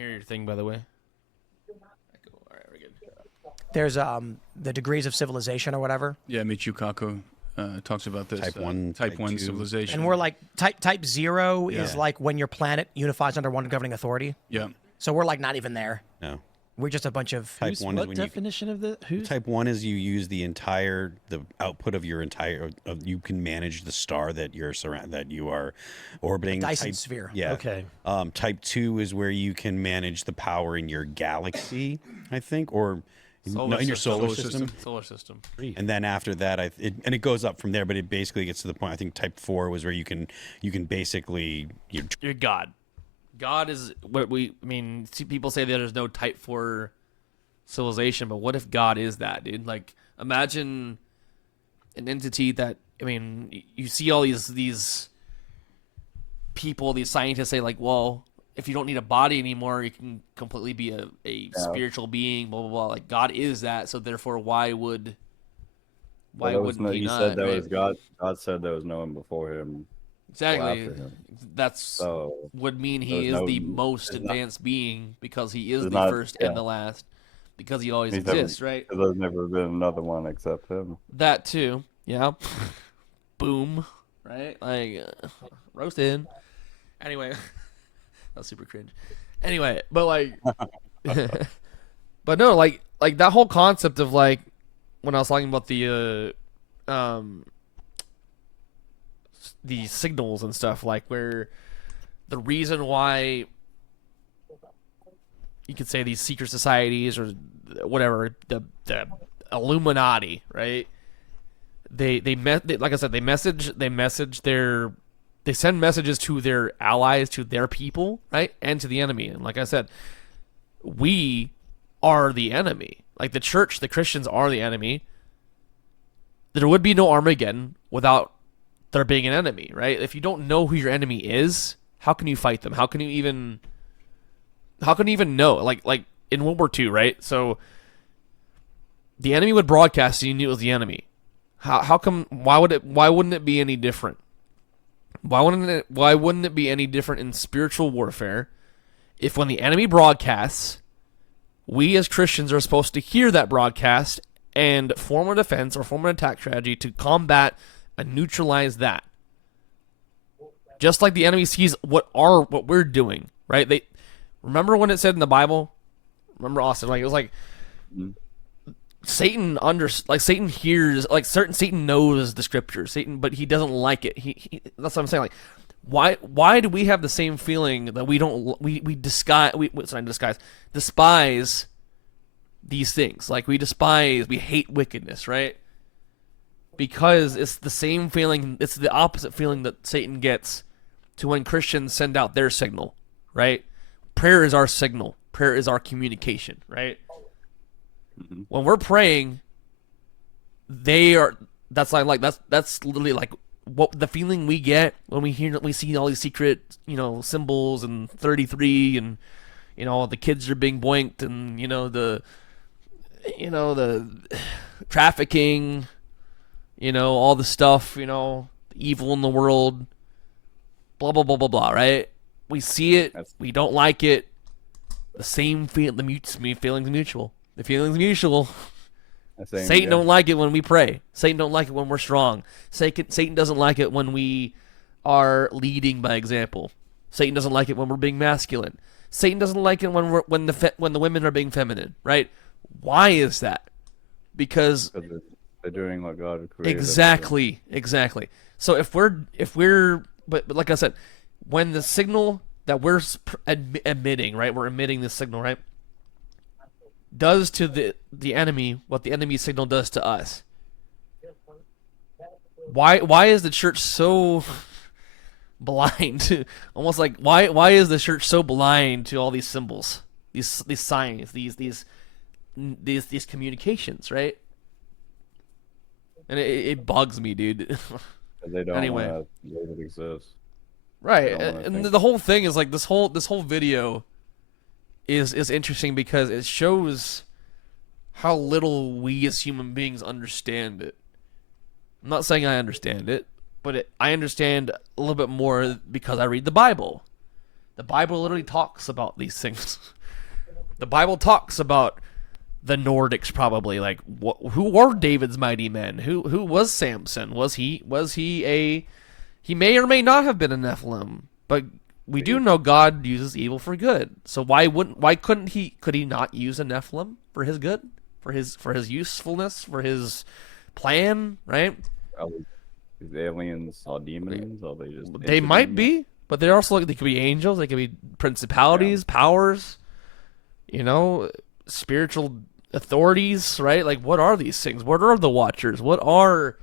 hear your thing, by the way. All right, we're good. There's the degrees of civilization or whatever. Yeah, Michio Kaku talks about this. Type 1, Type Type 1 2. civilization. And we're like, type 0 Yeah. is like when your planet unifies under one governing authority. Yeah. So we're like not even there. No. We're just a bunch of... Type 1 is What when definition of the who's Type 1 is you use the output of your entire, you can manage the star that you are orbiting. Dyson sphere. Yeah. Okay. Type 2 is where you can manage the power in your galaxy, I think, or in your solar system. Solar system. And then after that, it goes up from there, but it basically gets to the point. I think Type 4 was where you can basically You're God. God is what see, people say that there's no Type 4 civilization, but what if God is that, dude? Like, imagine an entity that, you see all these people, these scientists say, like, well, if you don't need a body anymore, you can completely be a spiritual being, blah, blah, blah. Like, God is that, so therefore, why wouldn't he not? Said that right? was God. God said there was no one before him. Exactly. after him. That's would mean he is there's the no- most there's advanced being because he is there's the not- first yeah. and the last because he always He's never- exists, right? There's never been another one except him. That too. Yeah. Boom. Right? Like roasted. Anyway, that's super cringe. Anyway, but like but no, like that whole concept of like when I was talking about the signals and stuff, like where the reason why you could say these secret societies or whatever, the Illuminati, right? They like I said, they send messages to their allies, to their people, right? And to the enemy. And like I said, we are the enemy. Like the church, the Christians are the enemy. There would be no Armageddon without there being an enemy, right? If you don't know who your enemy is, how can you fight them? How can you even know? Like in World War II, right? So the enemy would broadcast and you knew it was the enemy. How come why wouldn't it be any different? Why wouldn't it be any different in spiritual warfare if when the enemy broadcasts, we as Christians are supposed to hear that broadcast and form a defense or form an attack strategy to combat and neutralize that? Just like the enemy sees what we're doing, right? They remember when it said in the Bible. Remember Austin? Like it was like Satan hears, like Satan knows the scriptures, but he doesn't like it. He that's what I'm saying. Like why do we have the same feeling that we despise these things? Like we hate wickedness, right? Because it's the same feeling, it's the opposite feeling that Satan gets to when Christians send out their signal, right? Prayer is our signal. Prayer is our communication, right? Mm-hmm. When we're praying, that's literally like what the feeling we get when we see all these secret, symbols and 33 and, the kids are being boinked and, the trafficking, all the stuff, the evil in the world, blah, blah, blah, blah, blah, right? We see it. We don't like it. The same feelings mutual. The feeling's mutual. Satan don't like it when we pray. Satan don't like it when we're strong. Satan doesn't like it when we are leading by example. Satan doesn't like it when we're being masculine. Satan doesn't like it when the women are being feminine, right? Why is that? Because they're doing what God created. Exactly. So if we're but like I said, when the signal that we're emitting, right? We're emitting this signal, right? Does to the enemy what the enemy's signal does to us. Why is the church so blind to, almost like why is the church so blind to all these symbols, these signs, these communications, right? And it bugs me, dude. They don't Anyway. want to let it exist. Right, don't wanna and think- the whole thing is like this whole video is interesting because it shows how little we as human beings understand it. I'm not saying I understand it, but I understand a little bit more because I read the Bible. The Bible literally talks about these things. The Bible talks about the Nordics, probably. Like, who were David's mighty men? Who was Samson? Was he a? He may or may not have been a Nephilim, but we do know God uses evil for good. So could he not use a Nephilim for his good, for his usefulness, for his plan, right? These aliens are demons, or they just They might be, but they're also they could be angels, they could be principalities, powers, spiritual authorities, right? Like, what are these things? What are the Watchers? What are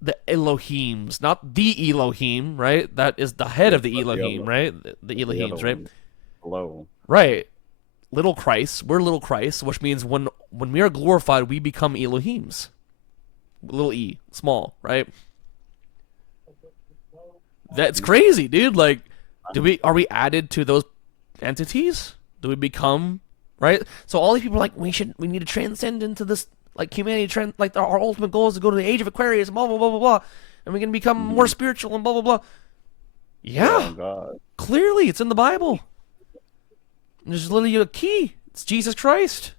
the Elohims? Not the Elohim, right? That is the head of the Elohim, right? The Elohims, right? Hello. Right. Little Christ. We're little Christ, which means when we are glorified, we become Elohims. Little e, small, right? That's crazy, dude. Like, are we added to those entities? Do we become, right? So all these people are like, we need to transcend into this, like, humanity, like our ultimate goal is to go to the age of Aquarius, blah blah blah blah blah, and we can become more spiritual and blah blah blah. Yeah, Oh, God. clearly it's in the Bible. There's literally a key. It's Jesus Christ.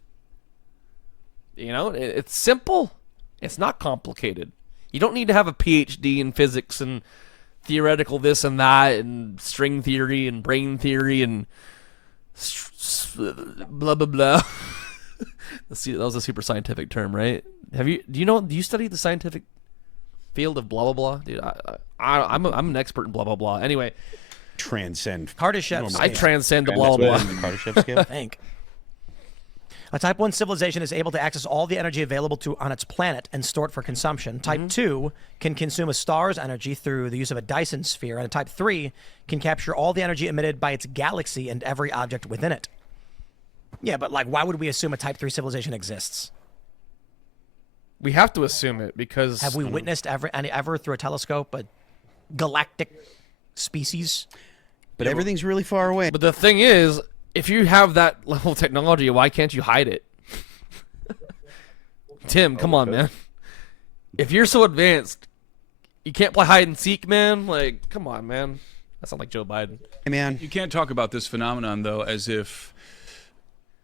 It's simple. It's not complicated. You don't need to have a PhD in physics and theoretical this and that and string theory and brain theory and blah blah blah. That was a super scientific term, right? Do you study the scientific field of blah blah blah? Dude, I'm an expert in blah blah blah. Anyway, Transcend. Kardashev I scale. transcend the blah blah The blah. Kardashev scale. I think. A Type 1 civilization is able to access all the energy available on its planet and store it for consumption. Type 2 can consume a star's energy through the use of a Dyson sphere, and a Type 3 can capture all the energy emitted by its galaxy and every object within it. Yeah, but why would we assume a Type 3 civilization exists? We have to assume it because Have we witnessed ever through a telescope a galactic species? But everything's really far away. But the thing is, if you have that level of technology, why can't you hide it? Tim, come on, man. If you're so advanced, you can't play hide and seek, man. Like, come on, man. That sounds like Joe Biden. Hey, man. You can't talk about this phenomenon, though, as if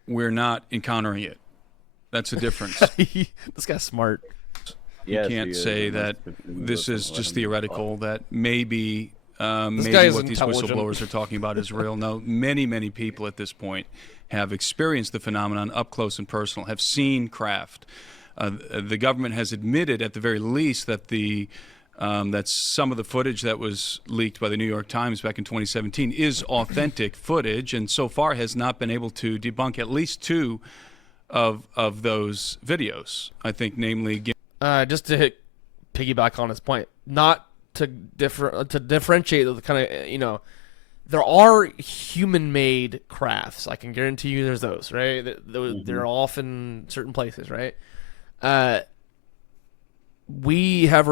we're not encountering it. That's the difference. This guy's smart. You can't say that this is just theoretical, that maybe guy maybe is what these intelligent. whistleblowers are talking about is real. No, many people at this point have experienced the phenomenon up close and personal, have seen craft. The government has admitted, at the very least, that that some of the footage that was leaked by the New York Times back in 2017 is authentic footage, and so far has not been able to debunk at least two of those videos. I think, namely, Just to piggyback on his point, not to differentiate the kind of, there are human-made crafts. I can guarantee you there's those, right? They're often certain places, right? We have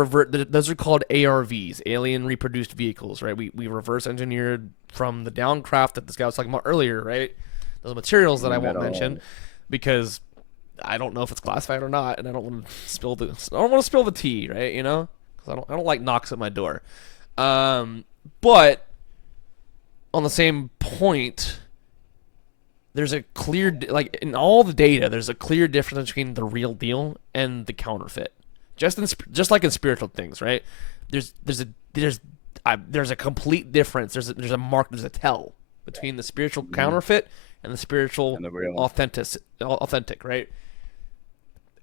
those are called ARVs, alien reproduced vehicles, right? We reverse engineered from the down craft that this guy was talking about earlier, right? Those materials that I won't mention because I don't know if it's classified or not, and I don't want to spill the tea, right? Because I don't like knocks at my door. But on the same point, there's a clear, in all the data, there's a clear difference between the real deal and the counterfeit. Just like in spiritual things, right? There's a complete difference. There's a mark. There's a tell between the spiritual counterfeit and the spiritual And the real. authentic, right?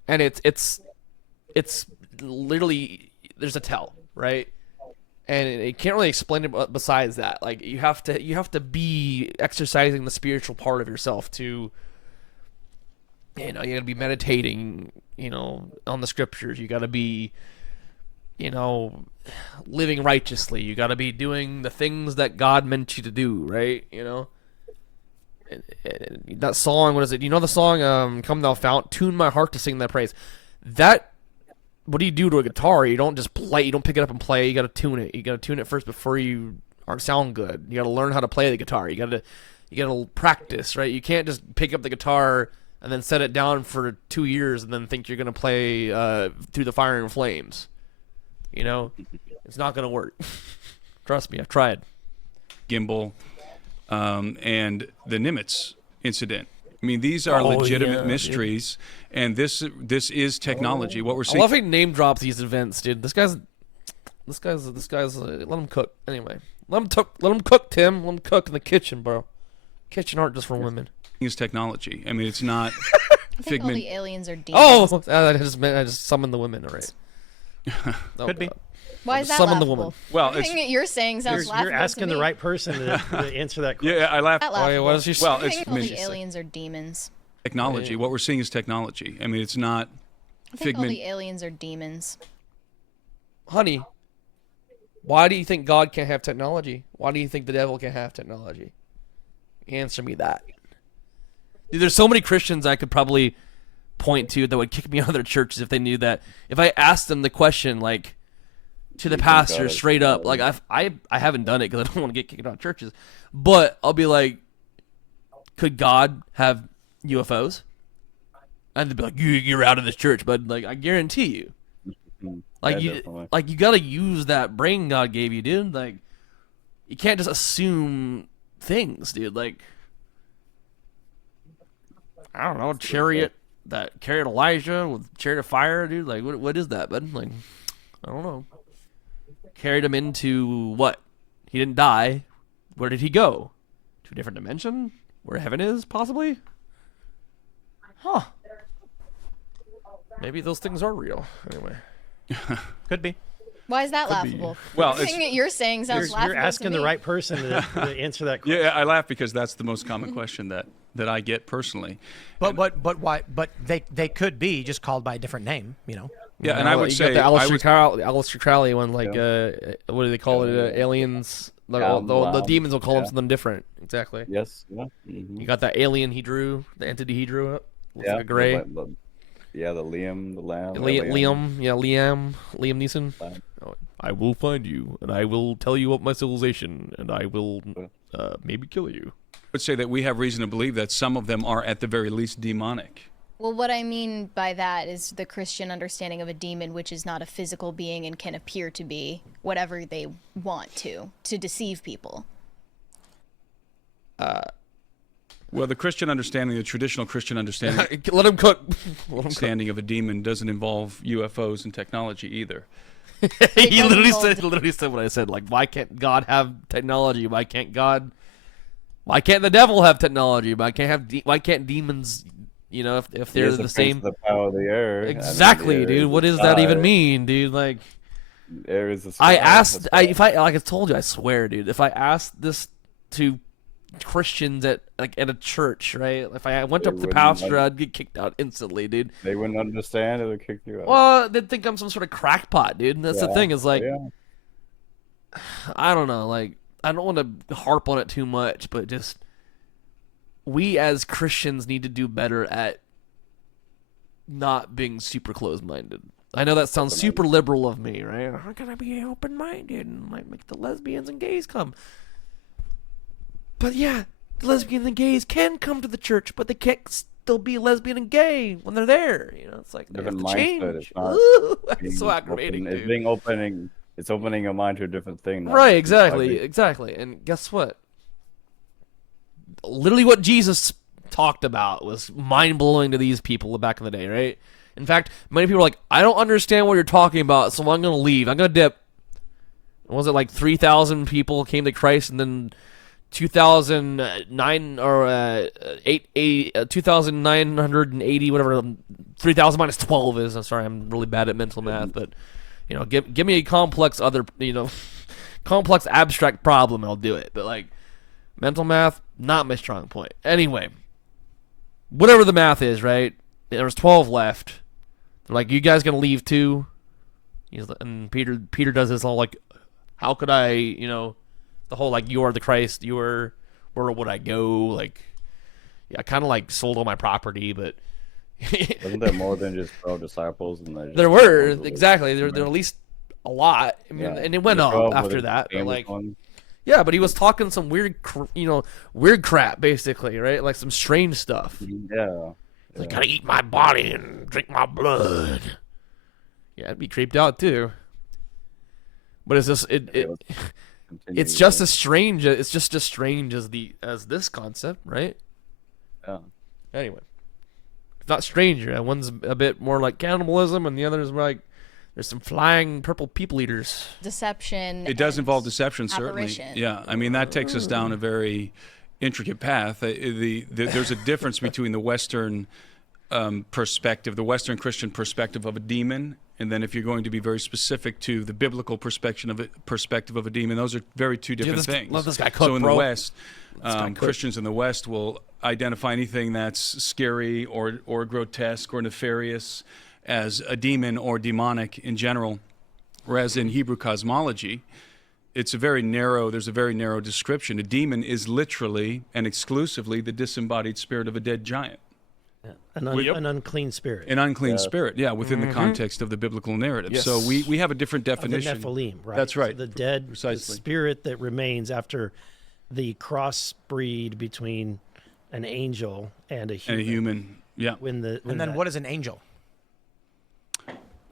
And it's literally there's a tell, right? And it can't really explain it besides that. Like you have to be exercising the spiritual part of yourself to, you gotta be meditating, on the scriptures. You gotta be, living righteously. You gotta be doing the things that God meant you to do, right? That song, what is it? You know the song, Come Thou Fount, tune my heart to sing thy praise. That, what do you do to a guitar? You don't just play, you don't pick it up and play, you gotta tune it. You gotta tune it first before you sound good. You gotta learn how to play the guitar. You gotta practice, right? You can't just pick up the guitar and then set it down for 2 years and then think you're gonna play Through the Fire and Flames. It's not gonna work. Trust me, I've tried. gimbal, and the Nimitz incident. I mean, these are legitimate mysteries, and this is technology. What we're I seeing. love how he name drops these events, dude. This guy's. Let him cook anyway. Let him cook, Tim. Let him cook in the kitchen, bro. Kitchen aren't just for women. Is technology. I mean, it's not I think all figment. the aliens are demons. Oh, I just summoned the women, all right. Oh, Could be. God. Why is that Summon the laughable? woman. Well, Everything that you're saying sounds laughable You're asking to the me. right person to answer that question. Yeah, I laughed. Not Why, laughable. what does she say? Well, I it's think all the aliens are demons. technology. What we're seeing is technology. I mean, it's not I think all figment. the aliens are demons. Honey, why do you think God can't have technology? Why do you think the devil can't have technology? Answer me that. Dude, there's so many Christians I could probably point to that would kick me out of their churches if they knew that. If I asked them the question, like, to the pastor straight up, like, I haven't done it because I don't want to get kicked out of churches, but I'll be like, could God have UFOs? And they'd be like, you're out of this church, but like, I guarantee you. Like definitely. you gotta use that brain God gave you, dude. Like, you can't just assume things, dude. Like, I don't know, chariot that carried Elijah with chariot of fire, dude. Like, what is that, bud? Like, I don't know. Carried him into what? He didn't die. Where did he go? To a different dimension, where heaven is, possibly. Huh? Maybe those things are real. Anyway. Could be. Why is that laughable? Well, Everything that you're saying sounds laughable You're asking to the me. right person to answer that question. Yeah, I laugh because that's the most common question that I get personally. But why? But they could be just called by a different name. You know. Yeah, and I would you say got I the would, Aleister Crowley one, like what do they call it? Aliens. Like, the demons will call them something different. Exactly. Yes. Yeah. You got that alien he drew, the entity he drew up. Looks Yeah. like a gray. The Liam, the lamb. Liam Neeson. Lamb. Oh, I will find you, and I will tell you about my civilization, and I will maybe kill you. would say that we have reason to believe that some of them are at the very least demonic. Well, what I mean by that is the Christian understanding of a demon, which is not a physical being and can appear to be whatever they want to deceive people. Well, the Christian understanding, the traditional Christian understanding Let him cook. Let him cook. understanding of a demon doesn't involve UFOs and technology either. He doesn't literally said what I said. Like, why can't God have technology? Why can't the devil have technology? Why can't demons? You know, if they're the same. The power of the air. Exactly, I mean, the air dude. is What the does that even sky. mean, dude? Like, Air is the I sky. asked, That's like I told you, I swear, dude. If I asked this to Christians at a church, right? If I went They up to the wouldn't pastor, like- I'd get kicked out instantly, dude. They wouldn't understand. It would kick you out. Well, they'd think I'm some sort of crackpot, dude. And that's the Yeah, thing is, like, yeah. I don't know, like, I don't want to harp on it too much, but just we as Christians need to do better at not being super closed-minded. I know that sounds super liberal of me, right? How can I be open-minded and like make the lesbians and gays come? But yeah, the lesbians and gays can come to the church, but they can't still be lesbian and gay when they're there. You know, it's like they have Different to mindset. change. It's not Ooh, that's being so aggravating, open. dude. It's being opening. It's opening your mind to a different thing. not Right, exactly, being- exactly. And guess what? Literally what Jesus talked about was mind-blowing to these people back in the day, right? In fact, many people are like, I don't understand what you're talking about, so I'm going to leave. I'm going to dip. Was it like 3,000 people came to Christ, and then 2,009 or 2,980, whatever, 3,000 minus 12 is. I'm sorry, I'm really bad at mental math, but you know, give me a complex complex abstract problem, and I'll do it. But like mental math, not my strong point. Anyway, whatever the math is, right? There was 12 left. They're like, you guys gonna leave too? And Peter does this all like, how could I, the whole like, you are the Christ, where would I go? Like, yeah, I kind of like sold all my property, but Wasn't there more than just 12 disciples? And there were exactly there at least a lot. I mean, Yeah. and it went The up 12 were after the that. But famous like, ones. yeah, but he was talking some weird crap, basically, right? Like some strange stuff. Yeah. Like, gotta eat my body and drink my blood. Yeah, I'd be creeped out too. But it's just it's just as strange. It's just as strange as this concept, right? Yeah. Anyway, it's not stranger. One's a bit more like cannibalism, and the other is like there's some flying purple people eaters. Deception. It does and involve deception, certainly. apparition. Yeah, I mean that takes us down a very intricate path. There's a difference between the Western perspective, the Western Christian perspective of a demon, and then if you're going to be very specific to the biblical perspective of a demon, those are two different things. Let this guy cook, so in bro. the West, guy cook. Christians in the West will identify anything that's scary or grotesque or nefarious as a demon or demonic in general, whereas in Hebrew cosmology, there's a very narrow description. A demon is literally and exclusively the disembodied spirit of a dead giant. An unclean spirit. An unclean spirit, within the context of the biblical narrative. Yes. So we have a different definition. Of the Nephilim, right? That's right. So the dead Precisely. the spirit that remains after the crossbreed between an angel and a human. And a human, yeah. And then what is an angel?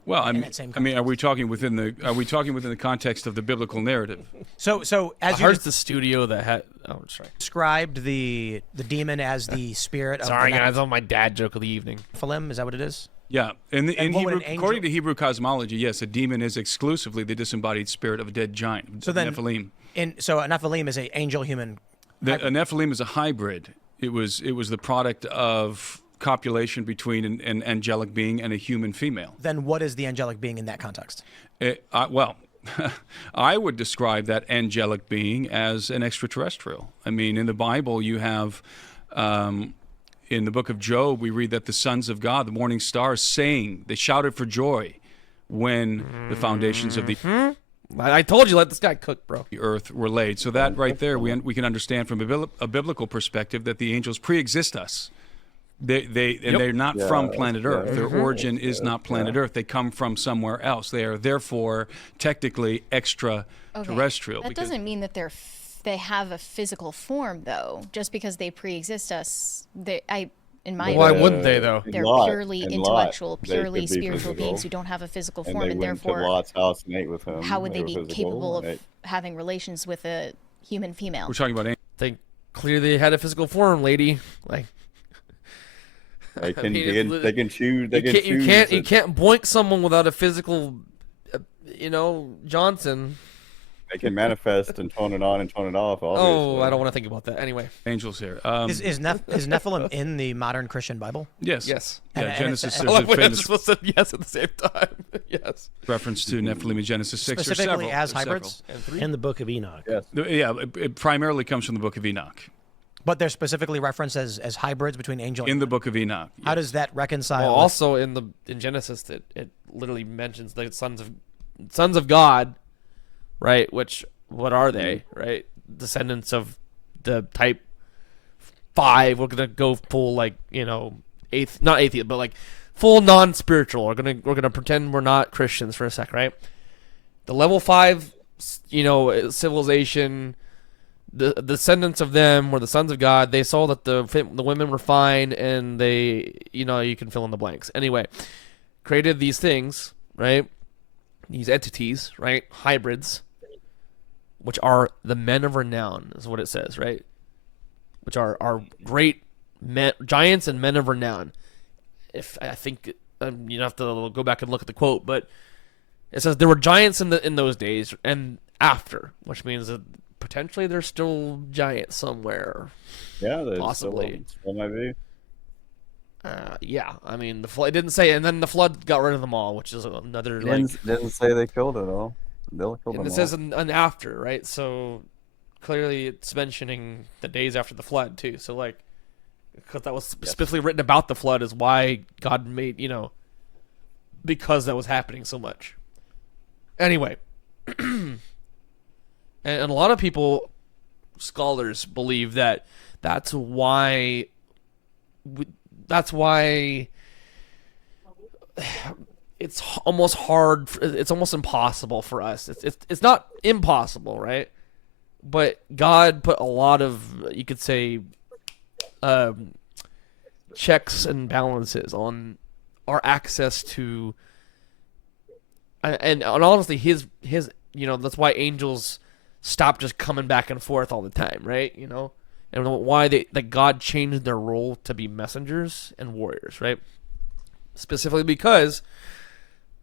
Well, that same are we talking within the context of the biblical narrative? So as I you heard the studio that had. Oh, sorry. described the demon as the spirit of Sorry, the guys. On my dad joke of the evening. Nephilim, is that what it is? Yeah, in what would Hebrew, an angel- according to Hebrew cosmology, yes, a demon is exclusively the disembodied spirit of a dead giant. So then, Nephilim. So a Nephilim is a angel human. A Nephilim is a hybrid. It was the product of copulation between an angelic being and a human female. Then what is the angelic being in that context? Well, I would describe that angelic being as an extraterrestrial. I mean, in the Bible, you have, in the book of Job, we read that the sons of God, the morning stars, they shouted for joy when the foundations of the I told you, let this guy cook, bro. earth were laid. So that right there, we can understand from a biblical perspective that the angels pre-exist us. They're not from planet Earth. Their origin is not planet Earth. They come from somewhere else. They are therefore technically extraterrestrial. That doesn't mean that they have a physical form, though. Just because they pre-exist us, in my Why opinion, wouldn't they, though? they're Lot, purely in intellectual, Lot, they purely could be spiritual physical. beings who don't have a physical And form, they and went to therefore, Lot's house and ate with him. how would they were be physical, capable of and having relations with a human female? We're talking about They clearly had a physical form, lady. Like They can, mean, they can choose. They can you choose. can't boink someone without a physical, Johnson. They can manifest and tone it on and tone it off. Oh, Obviously. I don't want to think about that. Anyway, angels here. Is Nephilim in the modern Christian Bible? Yes. yes. Yeah, And Genesis. it's- There's I a like when I famous just said yes at the same time. Yes. reference to Nephilim in Genesis 6 or Specifically several. as There's hybrids? And three. In the book of Enoch. Yes. Yeah, it primarily comes from the book of Enoch. But they're specifically referenced as hybrids between angel and In the book of Enoch. How does that reconcile? Well, also in Genesis, it literally mentions the sons of God, right? Which what are they, right? Descendants of the type 5. We're gonna go full not atheist, but like full non-spiritual. We're gonna pretend we're not Christians for a sec, right? The level 5, civilization. The descendants of them were the sons of God. They saw that the women were fine, and they, you can fill in the blanks. Anyway, created these things, right? These entities, right? Hybrids, which are the men of renown, is what it says, right? Which are great men, giants and men of renown. If I think you have to go back and look at the quote, but it says there were giants in those days and after, which means that potentially there's still giants somewhere. Yeah, they Possibly. Still might be. Yeah, I mean the flood didn't say, and then the flood got rid of them all, which is another Didn't say they killed it all. They'll kill them And it all. says an after, right? So clearly it's mentioning the days after the flood too. So because that was specifically written about the flood is why God made because that was happening so much. Anyway. And a lot of people, scholars, believe that that's why it's almost hard. It's almost impossible for us. It's not impossible, right? But God put a lot of, you could say, checks and balances on our access to, and honestly, his that's why angels stop just coming back and forth all the time, right? And why that God changed their role to be messengers and warriors, right? Specifically because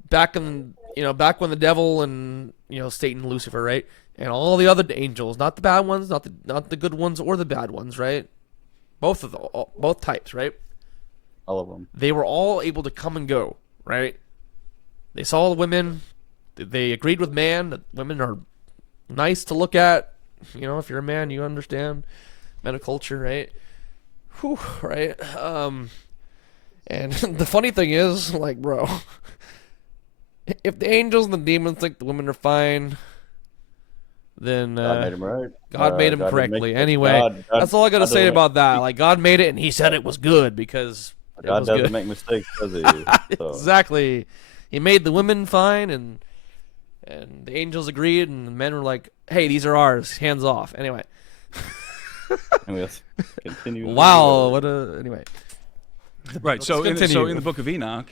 back when the devil and Satan, Lucifer, right, and all the other angels, not the bad ones, not the good ones or the bad ones, right? Both types, right? All of them. They were all able to come and go, right? They saw the women. They agreed with man that women are nice to look at. If you're a man, you understand men of culture, right? Whew, right? And the funny thing is, like, bro, if the angels and the demons think the women are fine, then God made him right. God made them God didn't correctly. make- Anyway, God that's all I gotta say doesn't about that. Like, God made it, and He said it was good because it God was doesn't good. make mistakes, does he? So, Exactly. He made the women fine, and the angels agreed, and the men were like, "Hey, these are ours. Hands off." Anyway. and let's continue. Wow. Anyway. Right. So continue. in the book of Enoch,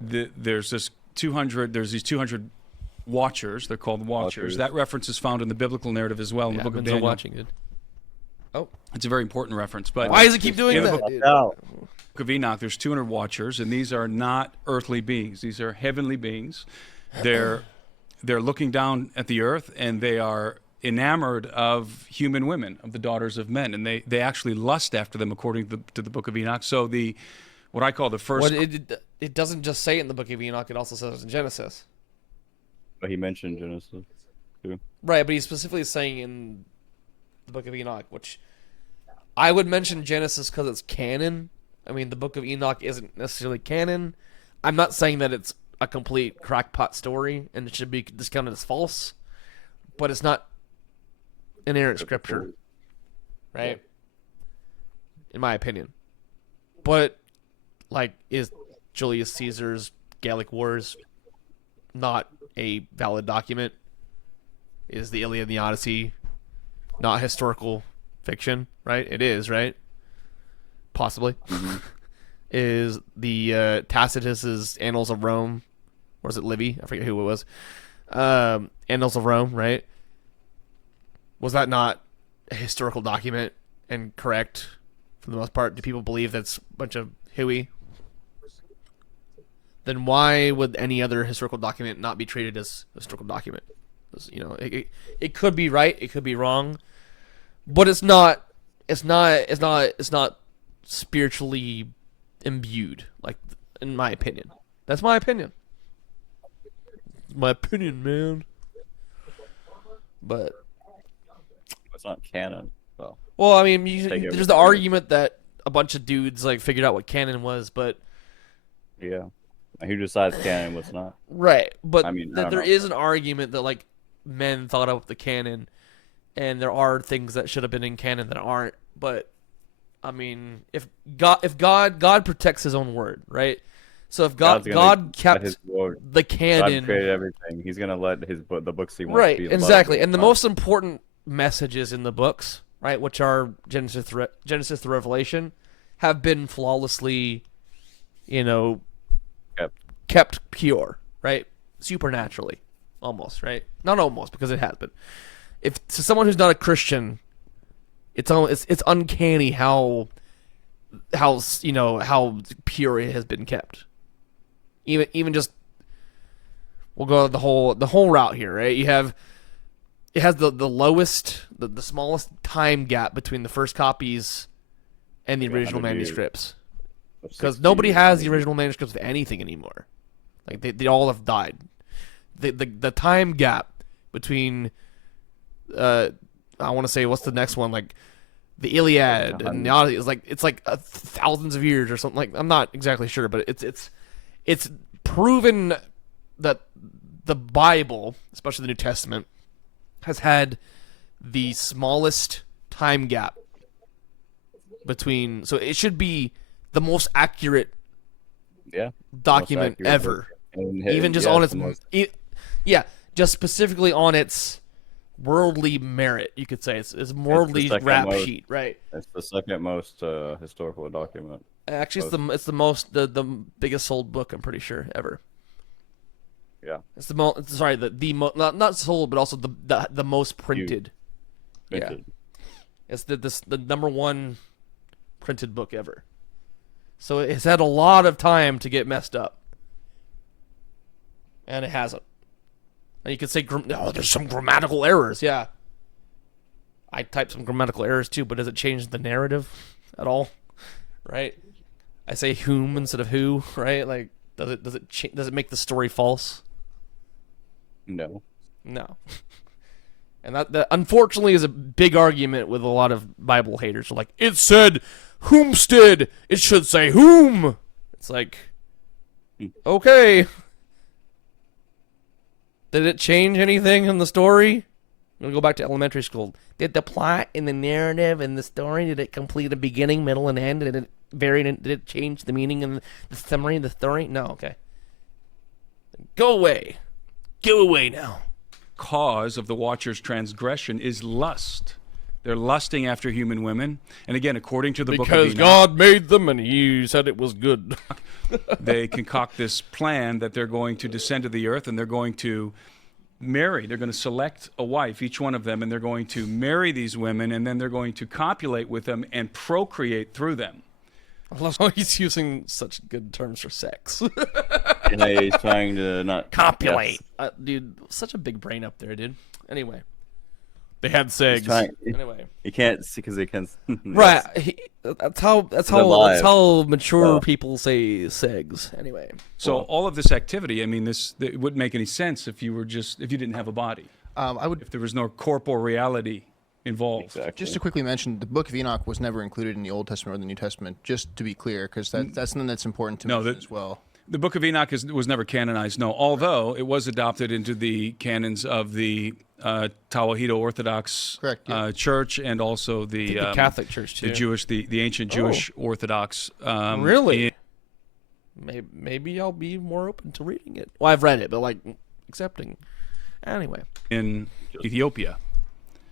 there's these 200 watchers. They're called watchers. Watchers. That reference is found in the biblical narrative as well in the book of I've been Daniel. watching it. It's a very important reference. But Why does it keep doing in the that? book dude? Out. of Enoch, there's 200 watchers, and these are not earthly beings. These are heavenly beings. They're looking down at the earth, and they are enamored of human women, of the daughters of men, and they actually lust after them, according to the book of Enoch. So what I call the first. Well, it doesn't just say it in the book of Enoch; it also says it in Genesis. But he mentioned Genesis too. Right, but he's specifically saying in the book of Enoch, which I would mention Genesis because it's canon. I mean, the book of Enoch isn't necessarily canon. I'm not saying that it's a complete crackpot story and it should be discounted as false, but it's not inerrant scripture, right? In my opinion. But, like, is Julius Caesar's Gallic Wars not a valid document? Is the Iliad and the Odyssey not historical fiction, right? It is, right? Possibly. Is the Tacitus's Annals of Rome, or is it Livy? I forget who it was. Annals of Rome, right? Was that not a historical document and correct for the most part? Do people believe that's a bunch of hooey? Then why would any other historical document not be treated as a historical document? It could be right, it could be wrong, but it's not spiritually imbued, like, in my opinion. That's my opinion. My opinion, man. But It's not canon. So well, I mean, Take it there's with the you. argument that a bunch of dudes like figured out what canon was, but yeah, who decides canon and what's not? right. But I mean, I don't there know. is an argument that like men thought up the canon, and there are things that should have been in canon that aren't. But I mean, if God protects His own word, right? So if God's gonna God let kept his word. the God canon, created everything. He's gonna let the books he wants right? to be Exactly. loved. And the most important messages in the books, right, which are Genesis to Revelation, have been flawlessly, kept pure, right? Supernaturally, almost, right? Not almost, because it has been. If to someone who's not a Christian, it's uncanny how pure it has been kept. Even just, we'll go the whole route here, right? It has the lowest, the smallest time gap between the first copies and the original 100 years. manuscripts, Of because 60 nobody years, has the maybe. original manuscripts of anything anymore. Like they all have died. The time gap between I want to say, what's the next one, like the Iliad and the Odyssey, is like it's like thousands of years or something. Like, I'm not exactly sure, but it's proven that the Bible, especially the New Testament, has had the smallest time gap between, so it should be the most accurate Yeah. document accurate ever. book. And Even just yeah, on it's its the most- just specifically on its worldly merit, you could say it's worldly second rap most. sheet, right? It's the second most historical document. Actually, it's the biggest sold book, I'm pretty sure, ever. Yeah. It's not sold, but also the most printed. Vintage. It's the number one printed book ever. So it's had a lot of time to get messed up, and it hasn't. And you could say, there's some grammatical errors. Yeah, I typed some grammatical errors too, but does it change the narrative at all? Right? I say whom instead of who. Right? Like, does it make the story false? No. No. And that unfortunately is a big argument with a lot of Bible haters. They're like, it said whomstead. It should say whom. It's like, okay. Did it change anything in the story? I'm going to go back to elementary school. Did the plot and the narrative and the story, did it complete a beginning, middle, and end? Did it vary? Did it change the meaning and the summary of the story? No, okay. Go away. Go away now. Cause of the Watchers' transgression is lust. They're lusting after human women. And again, according to the book of Enoch, because God made them and he said it was good. they concoct this plan that they're going to descend to the earth and they're going to marry. They're going to select a wife, each one of them, and they're going to marry these women, and then they're going to copulate with them and procreate through them. I love how he's using such good terms for sex. And he's trying to not Copulate. Yes. Dude, such a big brain up there, dude. Anyway. They had segs. Anyway. You can't see because they can't. Right. That's how alive. mature people say segs. Anyway. So all of this activity, I mean, it wouldn't make any sense if you didn't have a body. If there was no corporeality involved. Exactly. Just to quickly mention, the Book of Enoch was never included in the Old Testament or the New Testament, just to be clear, because that's something that's important to mention as well. The Book of Enoch was never canonized, no, although it was adopted into the canons of the Tawahedo Orthodox Correct, yeah. Church and also the Catholic Church, too. the ancient Jewish Orthodox. Really? Maybe I'll be more open to reading it. Well, I've read it, but like accepting. Anyway. In Ethiopia.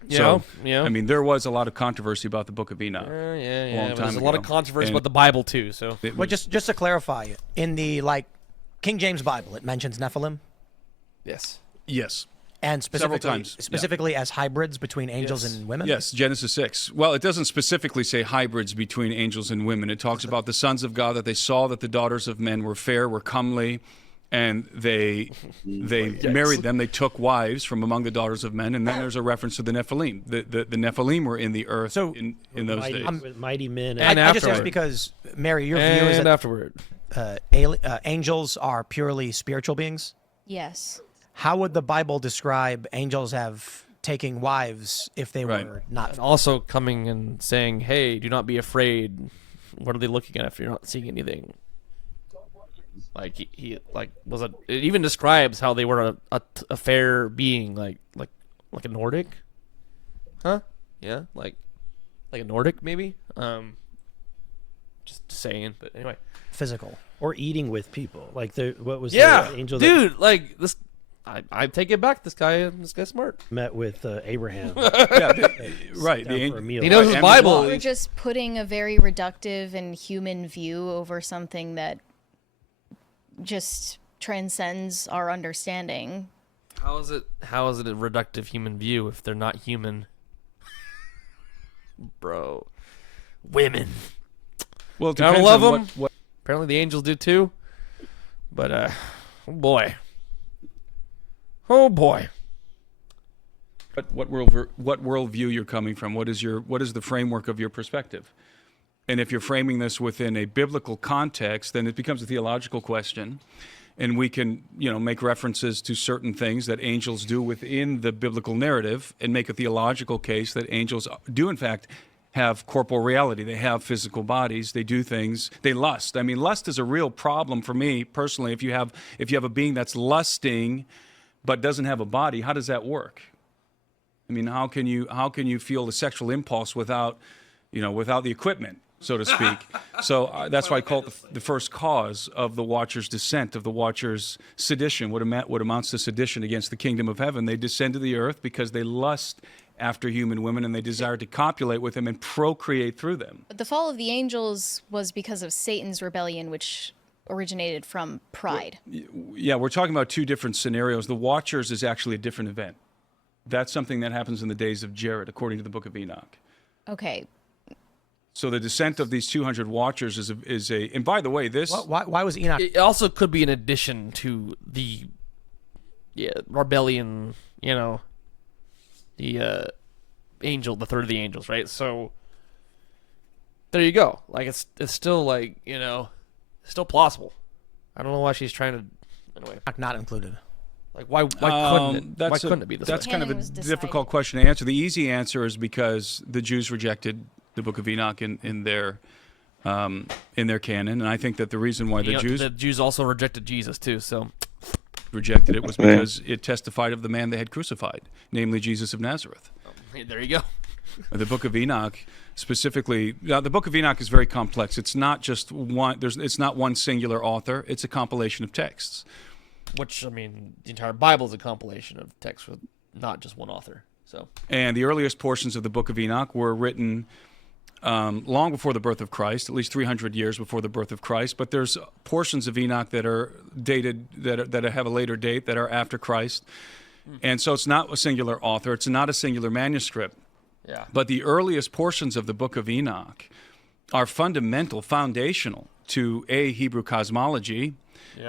Yeah, So, yeah. I mean, there was a lot of controversy about the Book of Enoch. Yeah. time There's a lot of ago. controversy And about the Bible, too. So it Well, was- just to clarify, in the King James Bible, it mentions Nephilim, yes. yes. and Several times, yeah. specifically as hybrids between angels Yes. and women. Yes, Genesis 6. Well, it doesn't specifically say hybrids between angels and women. It talks about the sons of God, that they saw that the daughters of men were fair, were comely, and they married them. They took wives from among the daughters of men, and then there's a reference to the Nephilim. The Nephilim were in the earth So- in those days. With mighty men. And I just asked afterward. because Mary, your view is And that afterward. angels are purely spiritual beings. Yes. How would the Bible describe angels have taking wives if they Right. were not? And also coming and saying, hey, do not be afraid. What are they looking at if you're not seeing anything? Like he was it even describes how they were a fair being, like a Nordic, huh? Yeah, like a Nordic maybe. Just saying, but anyway. Physical. Or eating with people. Like what was Yeah, the angel dude, like this. I take it back. This guy's smart. that met with Abraham? Right. Down for a meal. He knows his and Bible. We're just putting a very reductive and human view over something that just transcends our understanding. How is it a reductive human view if they're not human? Bro. Women. Well, it Gotta depends love on them. what Apparently the angels do too. But oh boy. Oh boy. what worldview you're coming from. What is the framework of your perspective? And if you're framing this within a biblical context, then it becomes a theological question. And we can, make references to certain things that angels do within the biblical narrative and make a theological case that angels do, in fact, have corporeal reality. They have physical bodies. They do things. They lust. I mean, lust is a real problem for me personally. If you have a being that's lusting but doesn't have a body, how does that work? I mean, how can you feel the sexual impulse without the equipment, so to speak? So that's why I call it the first cause of the Watchers' descent, of the Watchers' sedition, what amounts to sedition against the kingdom of heaven. They descend to the earth because they lust after human women and they desire to copulate with them and procreate through them. But the fall of the angels was because of Satan's rebellion, which originated from pride. Yeah, we're talking about two different scenarios. The Watchers is actually a different event. That's something that happens in the days of Jared, according to the Book of Enoch. Okay. So the descent of these 200 Watchers is a. And by the way, this. Why was Enoch? It also could be an addition to the rebellion, the angel, the third of the angels, right? So there you go. Like it's still like, still plausible. I don't know why she's trying to. Anyway, Not included. like why couldn't it be this That's way? kind of a Canon was decided. difficult question to answer. The easy answer is because the Jews rejected the Book of Enoch in their canon, and I think that the reason why the Jews also rejected Jesus too. So rejected it was because it testified of the man they had crucified, namely Jesus of Nazareth. there you go. The Book of Enoch, specifically, now the Book of Enoch is very complex. It's not just one. It's not one singular author. It's a compilation of texts. Which the entire Bible is a compilation of texts with not just one author. So And the earliest portions of the Book of Enoch were written long before the birth of Christ, at least 300 years before the birth of Christ. But there's portions of Enoch that are dated, that have a later date, that are after Christ. And so it's not a singular author. It's not a singular manuscript. yeah, But the earliest portions of the Book of Enoch are foundational to Hebrew cosmology.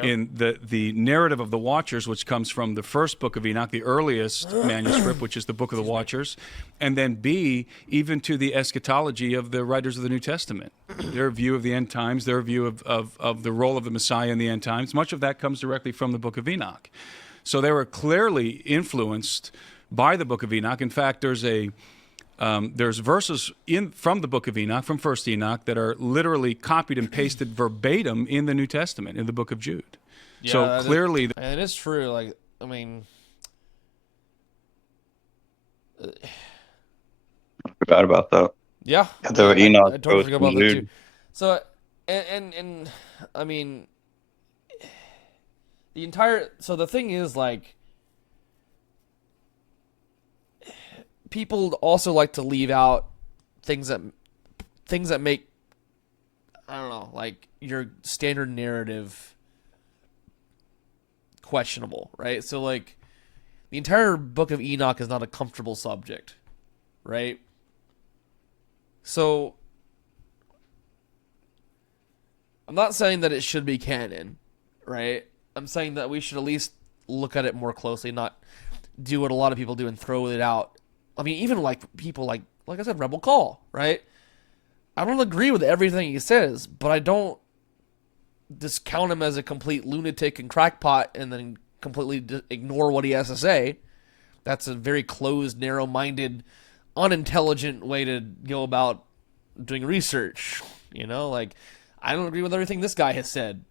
In the narrative of the Watchers, which comes from the first Book of Enoch, the earliest manuscript, which is the Book of the Watchers, and then B, even to the eschatology of the writers of the New Testament, their view of the end times, their view of the role of the Messiah in the end times. Much of that comes directly from the Book of Enoch. So they were clearly influenced by the Book of Enoch. In fact, there's verses from the Book of Enoch, from First Enoch, that are literally copied and pasted verbatim in the New Testament, in the Book of Jude. yeah. So clearly, and it's true. Like Forgot about that. yeah, There were Enoch, I totally forgot about that Jude. too. So and the entire. So the thing is, like, people also like to leave out things that make, I don't know, like your standard narrative questionable, right? So like the entire Book of Enoch is not a comfortable subject, right? So I'm not saying that it should be canon, right? I'm saying that we should at least look at it more closely, not do what a lot of people do and throw it out. I mean, even like people like I said, Rebel Call, right? I don't agree with everything he says, but I don't discount him as a complete lunatic and crackpot and then completely ignore what he has to say. That's a very closed, narrow-minded, unintelligent way to go about doing research. Like, I don't agree with everything this guy has said,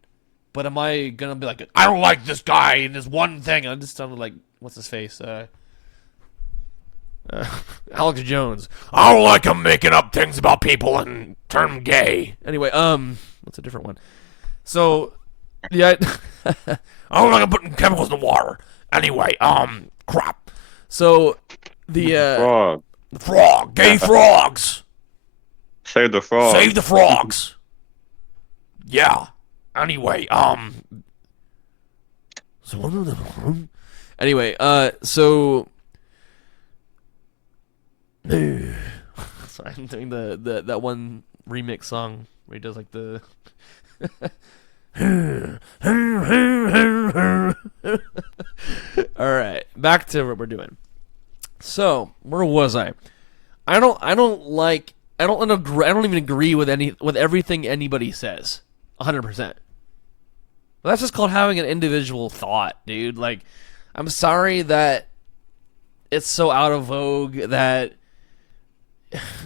but am I gonna be like, I don't like this guy and this one thing? I just sounded like, what's his face? Alex Jones. I don't like him making up things about people and turn gay. Anyway, what's a different one? So, yeah, I don't like him putting chemicals in the water. Anyway, crap. So, Frog. the frog, gay frogs. Save the frog. Save the frogs. Yeah. Anyway, Anyway, so. Sorry, I'm doing that one remix song where he does like the. All right, back to what we're doing. So where was I? I don't even agree with everything anybody says, 100%. But that's just called having an individual thought, dude. Like, I'm sorry that it's so out of vogue that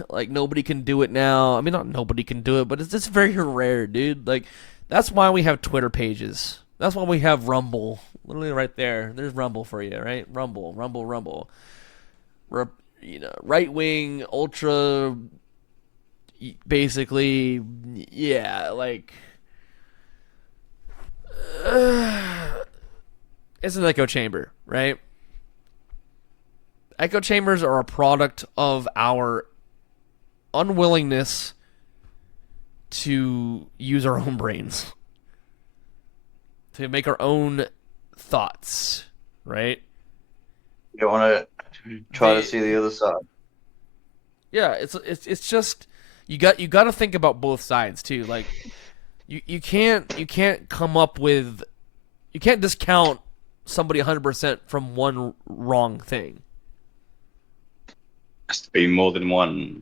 like nobody can do it now. I mean, not nobody can do it, but it's just very rare, dude. Like, that's why we have Twitter pages. That's why we have Rumble. Literally right there. There's Rumble for you, right? Rumble. Right wing, ultra, basically, yeah, like, it's an echo chamber, right? Echo chambers are a product of our unwillingness to use our own brains. to make our own thoughts, right? You don't want to try to see the other side. Yeah, it's just you got to think about both sides too. Like you can't come up with, you can't discount somebody 100% from one wrong thing. Has to be more than one.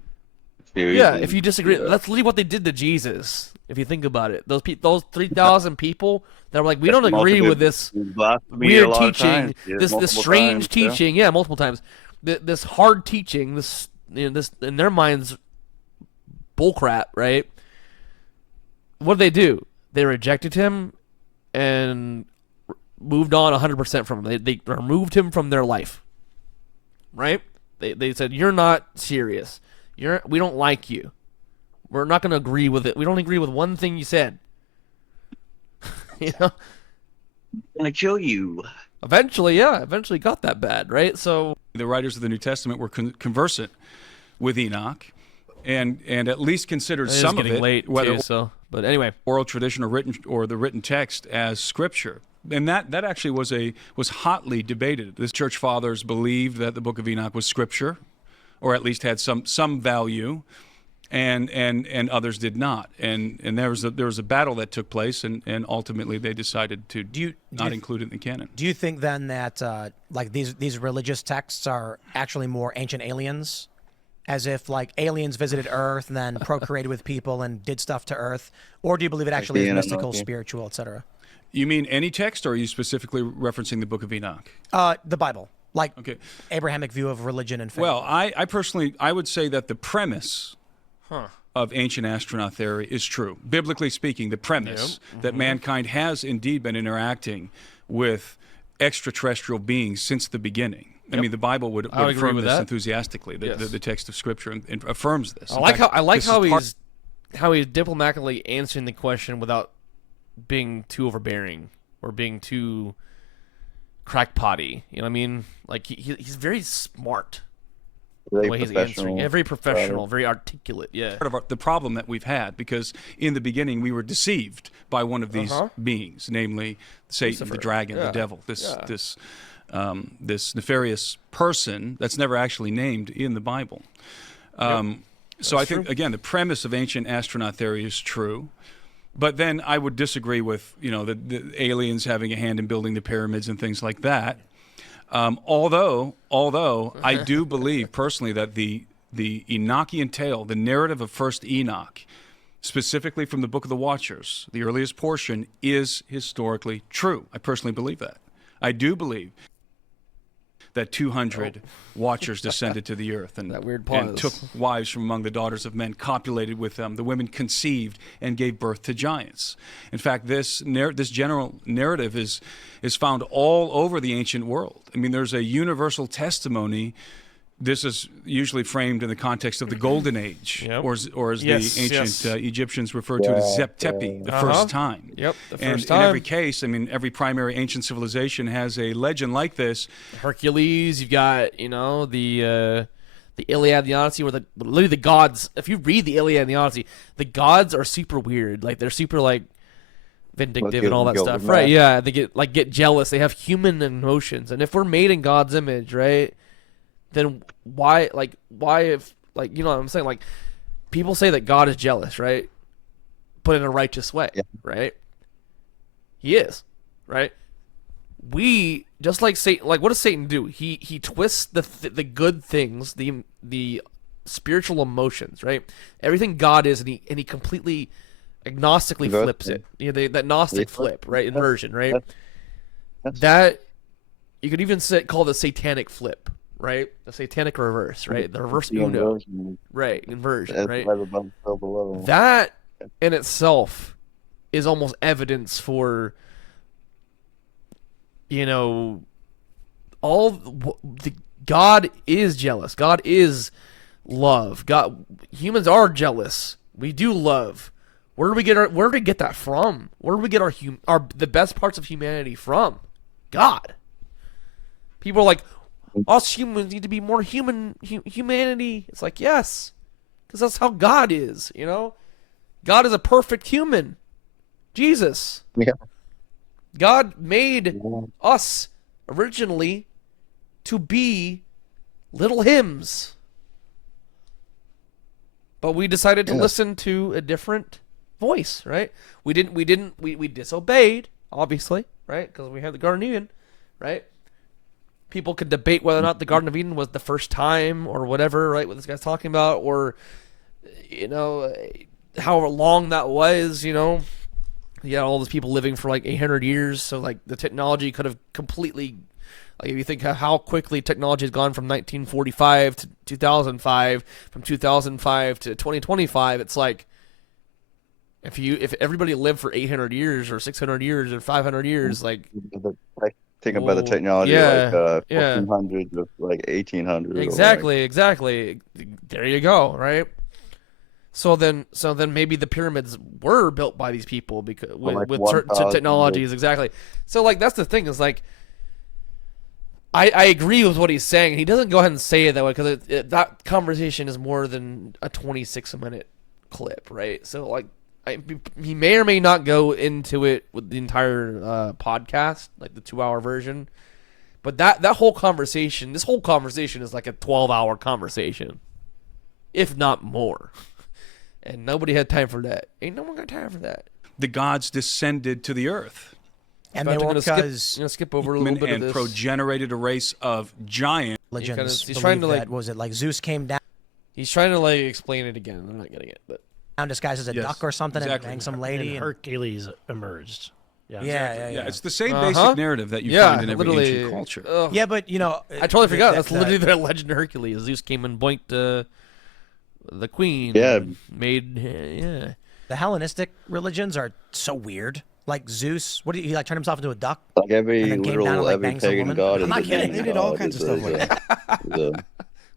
Yeah, if you disagree, let's leave what they did to Jesus. If you think about it, those 3,000 people that were like, we don't agree with this weird teaching, this strange teaching. Yeah, multiple times. This hard teaching, this in their minds, bullcrap, right? What did they do? They rejected him and moved on 100% from him. They removed him from their life, right? They said, you're not serious. We don't like you. We're not going to agree with it. We don't agree with one thing you said. You know? I'm going to kill you. Eventually got that bad, right? So the writers of the New Testament were conversant with Enoch, and at least considered some of it, late whether too, so. But anyway, oral tradition or the written text as scripture. And that actually was hotly debated. The church fathers believed that the Book of Enoch was scripture, or at least had some value, and others did not. And there was a battle that took place, and ultimately they decided to not include it in the canon. Do you think then that like these religious texts are actually more ancient aliens? As if like aliens visited Earth and then procreated with people and did stuff to Earth? Or do you believe it actually is mystical, spiritual, etc.? You mean any text, or are you specifically referencing the Book of Enoch? The Bible. Like okay. Abrahamic view of religion and faith. Well, I personally would say that the premise of ancient astronaut theory is true. Biblically speaking, the premise that mankind has indeed been interacting with extraterrestrial beings since the beginning. I mean, the Bible would affirm this enthusiastically. The text of Scripture and affirms this. I like how he's diplomatically answering the question without being too overbearing or being too crackpotty. You know what I mean? Like he's very smart. The way he's answering, very professional, very articulate. Yeah. Part of the problem that we've had, because in the beginning we were deceived by one of these beings, namely Satan, Lucifer, the dragon, the devil. This nefarious person that's never actually named in the Bible. So I think, again, the premise of ancient astronaut theory is true. But then I would disagree with, the aliens having a hand in building the pyramids and things like that. Although I do believe personally that the Enochian tale, the narrative of First Enoch, specifically from the Book of the Watchers, the earliest portion, is historically true. I personally believe that. I do believe that 200 watchers descended to the earth and took wives from among the daughters of men, copulated with them. The women conceived and gave birth to giants. In fact, this general narrative is found all over the ancient world. I mean, there's a universal testimony. This is usually framed in the context of the Golden Age, or as the ancient Egyptians referred to it as Zep Tepi, the first time. Yep, the first and time. In every case, I mean, every primary ancient civilization has a legend like this. Hercules, you've got, the Iliad, the Odyssey, where literally the gods, if you read the Iliad and the Odyssey, the gods are super weird. Like, they're super, vindictive and all that stuff. Right, yeah, they get jealous. They have human emotions. And if we're made in God's image, right, then why if you know what I'm saying? Like, people say that God is jealous, right? But in a righteous way, right? He is, right? We, just like Satan, what does Satan do? He twists the good things, the spiritual emotions, right? Everything God is, and he completely agnostically flips it. That Gnostic flip, right? Inversion, right? That you could even call the satanic flip. Right, the satanic reverse, right? The reverse Uno, right? Inversion, right? That in itself is almost evidence for, God is jealous. God is love. Humans are jealous. We do love. Where do we get that from? Where do we get the best parts of humanity from? God. People are like, us humans need to be more humanity. It's like, yes, because that's how God is, God is a perfect human. Jesus. Yeah. God made us originally to be little hymns. But we decided to listen to a different voice, right? We disobeyed, obviously, right? Because we had the Garden of Eden, right? People could debate whether or not the Garden of Eden was the first time or whatever, right? What this guy's talking about, or, you know, how long that was, you know. Yeah, all those people living for like 800 years. So like the technology could have completely, like if you think how quickly technology has gone from 1945 to 2005, from 2005 to 2025, it's like if everybody lived for 800 years or 600 years or 500 years, like think about the technology like 1400 to like 1800. Exactly. There you go, right? So then maybe the pyramids were built by these people because with certain technologies, exactly. So like that's the thing is like I agree with what he's saying. He doesn't go ahead and say it that way because that conversation is more than a 26-minute clip, right? So like he may or may not go into it with the entire podcast, like the 2-hour version. But that whole conversation, this whole conversation is like a 12-hour conversation, if not more. And nobody had time for that. Ain't no one got time for that. The gods descended to the earth. And they were because I'm gonna skip over a little bit of this. And progenerated a race of giant legends. He's trying to like, was it like Zeus came down? He's trying to like explain it again. I'm not getting it, but down disguised as a duck or something and banged some lady. And Hercules emerged. Yeah. It's the same basic narrative that you find in every ancient culture. Yeah, but you know, I totally forgot. That's literally the legend of Hercules. Zeus came and boinked the queen. Yeah. Made The Hellenistic religions are so weird. Like Zeus, what did he like? Turn himself into a duck? Like every and then came down and, like, every banged some pagan woman? god. I'm not kidding. They did all kinds of stuff like that.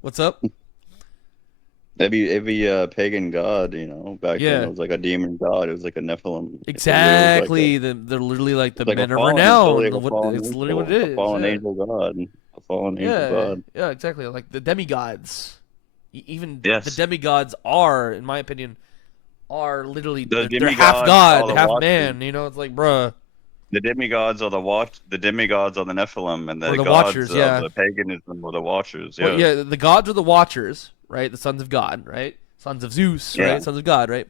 What's up? Every pagan god, you know, back then it was like a demon god. It was like a Nephilim. Exactly. They're literally like the men of renown. It's literally what it is. A fallen angel god. A fallen angel god. Yeah, exactly. Like the demigods. Even Yes. the demigods are, in my opinion, are literally they're demigods half god, are the half watchers. man. You know, it's like, bruh. The demigods are the demigods are the Nephilim, and the Or the gods watchers, of yeah. the paganism were the watchers. Yeah. Well, yeah, the gods are the watchers, right? The sons of God, right? Sons of Zeus, right? Sons of God, right?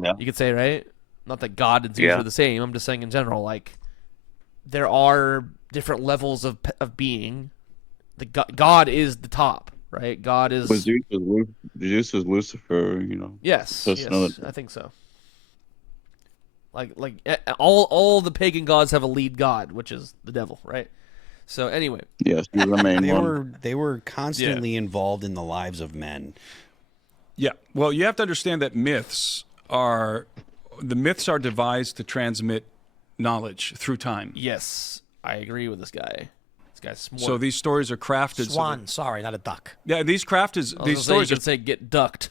Yeah. You could say, right? Not that God and Zeus are the same. I'm just saying in general, like there are different levels of being. The God is the top, right? God is. But Zeus was Lucifer, you know. Yes, I think so. Like all the pagan gods have a lead god, which is the devil, right? So anyway, yes, he's the main one. They were constantly involved in the lives of men. Yeah. Well, you have to understand that myths are devised to transmit knowledge through time. yes, I agree with this guy. This guy's smart. So these stories are crafted. Swan, sorry, not a duck. Yeah, these stories you could say get ducked.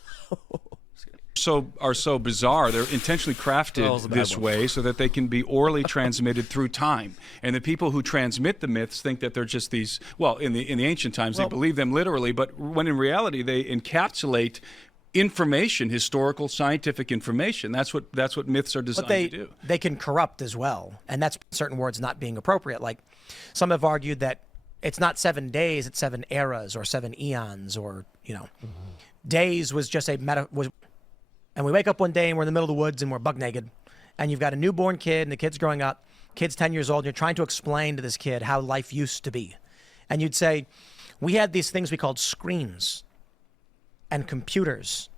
are so bizarre. They're intentionally crafted this way so that they can be orally transmitted through time. And the people who transmit the myths think that they're just these. Well, in the ancient times, they believe them literally, but when in reality they encapsulate information, historical, scientific information. That's what myths are designed to do. They can corrupt as well, and that's certain words not being appropriate. Like some have argued that it's not 7 days, it's 7 eras or 7 eons, or days was just a meta was. And we wake up one day and we're in the middle of the woods and we're buck naked, and you've got a newborn kid and the kid's growing up. Kid's 10 years old, and you're trying to explain to this kid how life used to be, and you'd say, we had these things we called screens and computers.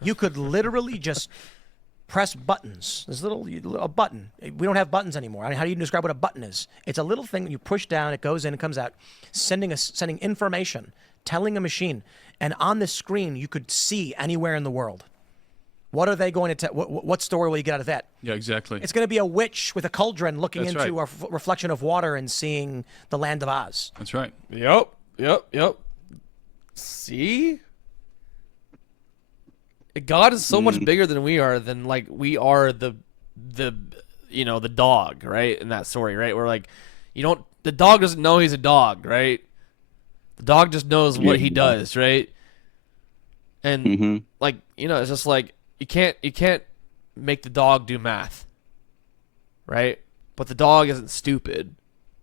You could literally just press buttons. There's a button. We don't have buttons anymore. I mean, how do you describe what a button is? It's a little thing that you push down, it goes in, it comes out, sending information, telling a machine. And on this screen, you could see anywhere in the world. What are they going to tell? What story will you get out of that? Yeah, exactly. It's going to be a witch with a cauldron looking That's into right. a reflection of water and seeing the land of Oz. That's right. Yep. See? God is so much bigger than we are. Than like we are the dog, right? In that story, right? We're like, the dog doesn't know he's a dog, right? The dog just knows what he does, right? And like, it's just like you can't make the dog do math, right? but the dog isn't stupid.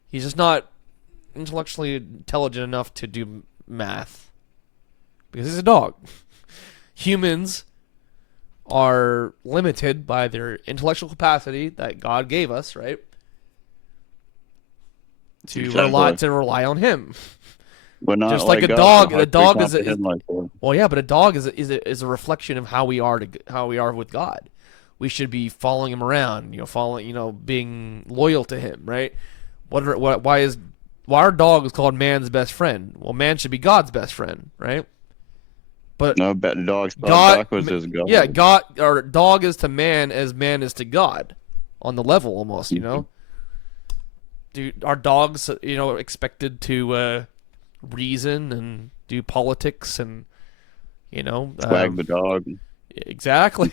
He's just not intellectually intelligent enough to do math because he's a dog. Humans are limited by their intellectual capacity that God gave us, right? To rely on Him. But not just like a God, dog. so A dog hard is to comprehend like that. well, yeah, but a dog is a reflection of how we are with God. We should be following Him around, being loyal to Him, right? Why are dogs called man's best friend? Well, man should be God's best friend, right? But no, dogs backwards is God. Yeah, dog is to man as man is to God, on the level almost, Dude, are dogs, expected to reason and do politics and, Swag the dog. Exactly.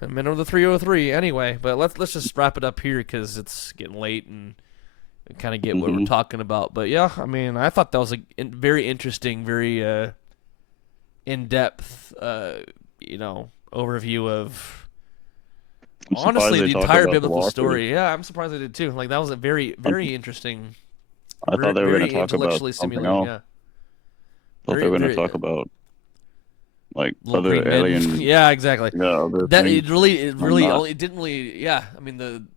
Men are the 303 anyway. But let's just wrap it up here because it's getting late and kind of get what we're talking about. But yeah, I mean, I thought that was a very interesting, very in-depth, overview of honestly the entire biblical story. Yeah, I'm surprised they did too. Like that was a very, very interesting. I thought they were going to talk about something else. Yeah. I thought they were going to talk about like Little other green men. alien. Yeah, exactly. Yeah, it didn't really. Yeah, I mean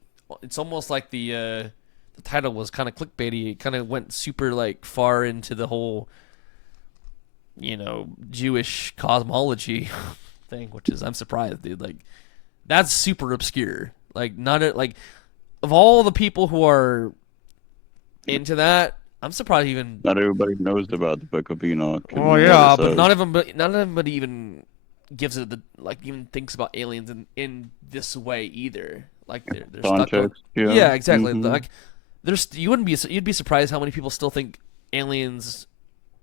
it's almost like the title was kind of clickbaity. It kind of went super like far into the whole, Jewish cosmology thing, which is I'm surprised, dude. Like that's super obscure. Like not like of all the people who are into that, I'm surprised even not everybody knows about the Book of Enoch. Oh yeah, but not everybody even gives it even thinks about aliens in this way either. Like they're stuck on, yeah, exactly. Like you'd be surprised how many people still think aliens.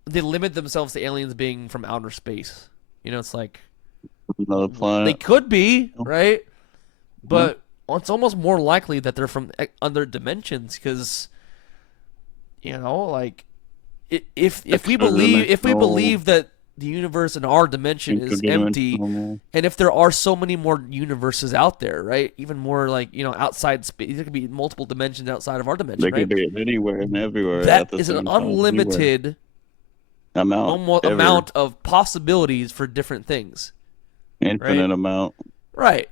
They limit themselves to aliens being from outer space. It's like another planet. They could be, right? But it's almost more likely that they're from other dimensions because. Like if we believe that the universe in our dimension is empty, and if there are so many more universes out there, right? Even more like outside space, there could be multiple dimensions outside of our dimension. They right? could be anywhere and everywhere. That is an unlimited amount of possibilities for different things. Infinite amount. Right,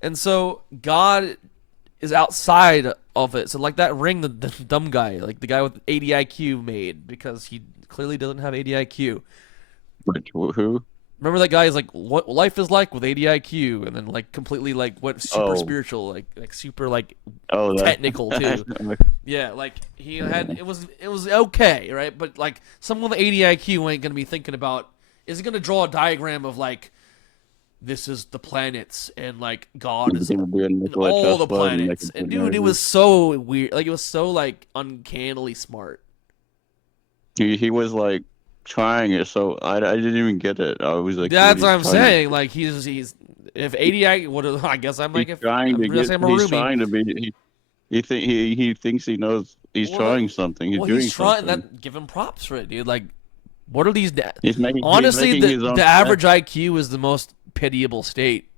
and so God is outside of it. So like that ring the dumb guy, like the guy with 80 IQ made because he clearly doesn't have 80 IQ. Who? Remember that guy is like what life is like with 80 IQ and then like completely like went super spiritual, like super like technical too. Yeah, like he had it was okay, right? But like someone with 80 IQ ain't going to be thinking about is he going to draw a diagram of like this is the planets and like God is in all the planets. And dude, it was so weird. Like it was so like uncannily smart. He was like trying it, so I didn't even get it. I was like, that's what I'm saying. Like he's if 80 I guess I'm like trying to be. He thinks he knows. He's trying something. He's doing something. Give him props for it, dude. Like what are these? Honestly, the average IQ is the most pitiable state.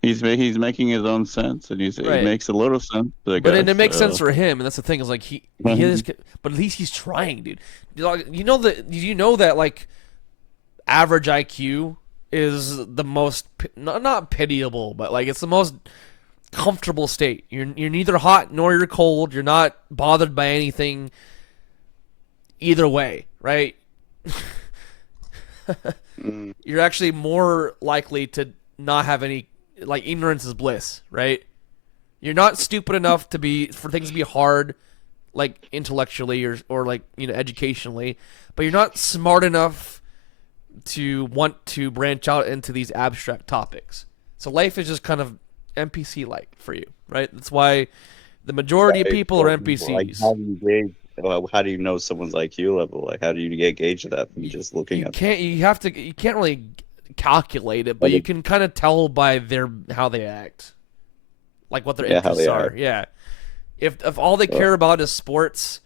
He's making his own sense, and it makes a little sense. But it makes sense for him, and that's the thing. Is like he is, but at least he's trying, dude. You know that like average IQ is the most not pitiable, but like it's the most comfortable state. You're neither hot nor you're cold. You're not bothered by anything. Either way, right? You're actually more likely to not have any, like, ignorance is bliss, right? You're not stupid enough for things to be hard, like intellectually or like educationally, but you're not smart enough to want to branch out into these abstract topics. So life is just kind of NPC like for you, right? That's why the majority of people are NPCs. Like, how do you know someone's IQ level? Like, how do you gauge that from just looking at them? You can't really calculate it, but you can kind of tell by how they act, like what their interests are. Yeah, if all they care about is sports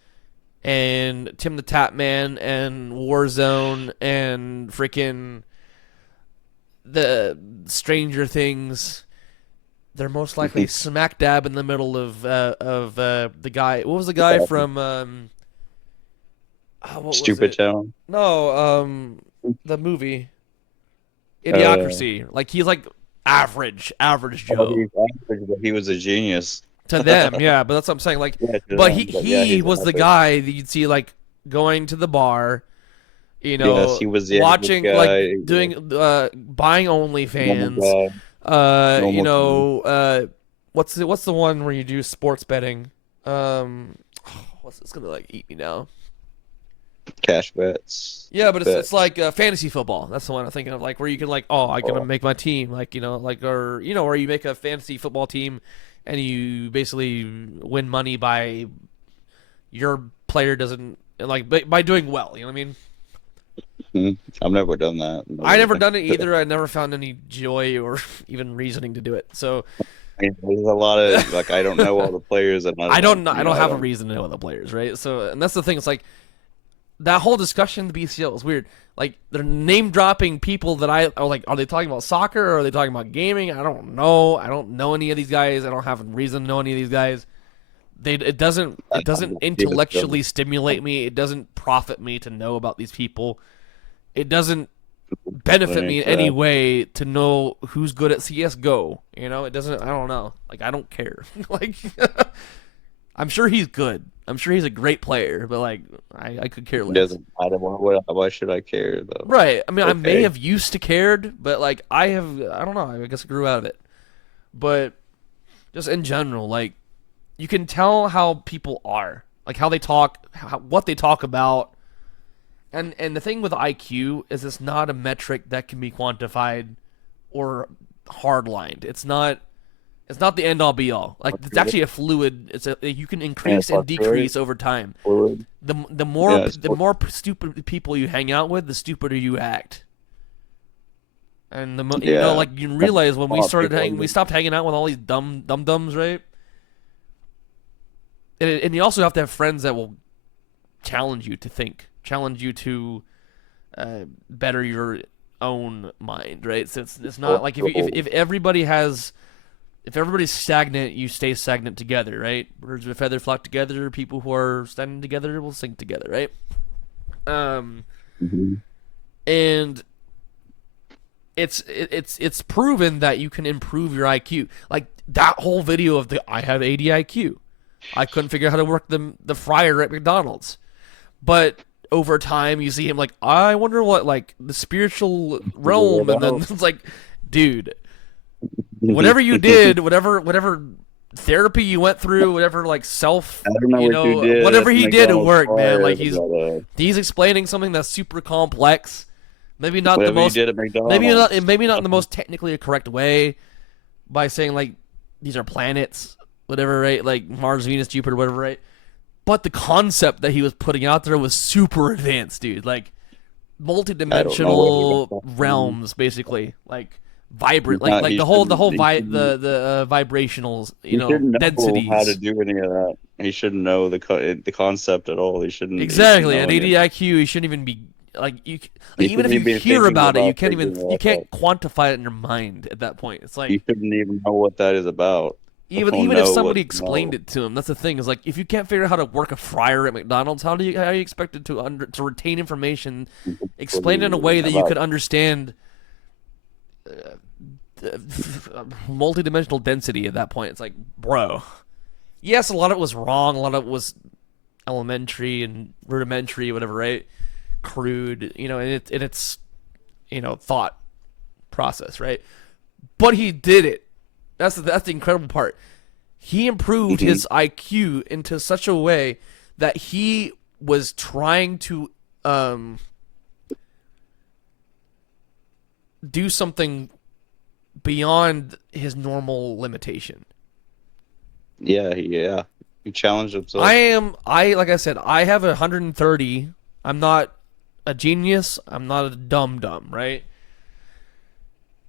and Tim the Tap Man and Warzone and freaking the Stranger Things, they're most likely smack dab in the middle of the guy. What was the guy from what was Stupid it? Town. No, the movie Idiocracy. Like he's like average Joe. He was a genius to them, yeah. But that's what I'm saying. Like, but he was the guy that you'd see like going to the bar, you know, yes, he was watching like doing buying OnlyFans. You know, what's the one where you do sports betting? What's it's gonna like eat me now? Cash bets. Yeah, but it's like fantasy football. That's the one I'm thinking of. Like where you can like, I'm gonna make my team. Like like or where you make a fantasy football team, and you basically win money by your player doesn't like by doing well. You know what I mean? I've never done that. I never done it either. I never found any joy or even reasoning to do it. So there's a lot of like I don't know all the players, and I don't have a reason to know all the players, right? So and that's the thing. It's like that whole discussion in the BCL is weird. Like they're name dropping people that I like. Are they talking about soccer or are they talking about gaming? I don't know. I don't know any of these guys. I don't have a reason to know any of these guys. It doesn't intellectually stimulate me. It doesn't profit me to know about these people. It doesn't benefit me in any way to know who's good at CS:GO. You know, it doesn't. I don't know. Like I don't care. Like I'm sure he's good. I'm sure he's a great player, but like I could care less. Why should I care though? Right. I mean, I may have used to cared, but like I don't know. I guess I grew out of it. But just in general, like you can tell how people are, like how they talk, what they talk about. And the thing with IQ is it's not a metric that can be quantified or hardlined. It's not the end all be all. Like it's actually a fluid. You can increase and decrease over time. The more stupid people you hang out with, the stupider you act. And you know, like you realize when we stopped hanging out with all these dumb-dumbs, right? And you also have to have friends that will challenge you to think, challenge you to better your own mind, right? So it's not like if everybody's stagnant, you stay stagnant together, right? Birds of a feather flock together. People who are standing together will sing together, right? And it's proven that you can improve your IQ. Like that whole video of I have 80 IQ. I couldn't figure out how to work the fryer at McDonald's, but over time you see him like, I wonder what like the spiritual realm, and then it's like, dude. Whatever you did, whatever therapy you went through, whatever like whatever he did, it worked, man. Like he's explaining something that's super complex. Maybe not the most, maybe not in the most technically correct way, by saying like these are planets, whatever, right? Like Mars, Venus, Jupiter, whatever, right? But the concept that he was putting out there was super advanced, dude. Like multi-dimensional realms, basically, like. Vibrant, like the whole vibrationals, density. Know how to do any of that. He shouldn't know the concept at all. He shouldn't exactly at 80 IQ. He shouldn't even be like you. Like, even if you hear about it, you can't quantify it in your mind at that point. It's like you shouldn't even know what that is about. Even if somebody explained it to him, that's the thing. Is like if you can't figure out how to work a fryer at McDonald's, how are you expected to retain information, explain it in a way that you could understand? Multi-dimensional density at that point. It's like, bro, yes, a lot of it was wrong, a lot of it was elementary and rudimentary, whatever, right? Crude, and it's thought process, right? But he did it. That's the incredible part. He improved his IQ into such a way that he was trying to do something beyond his normal limitation. Yeah. He challenged himself. Like I said, I have 130. I'm not a genius. I'm not a dumb, right?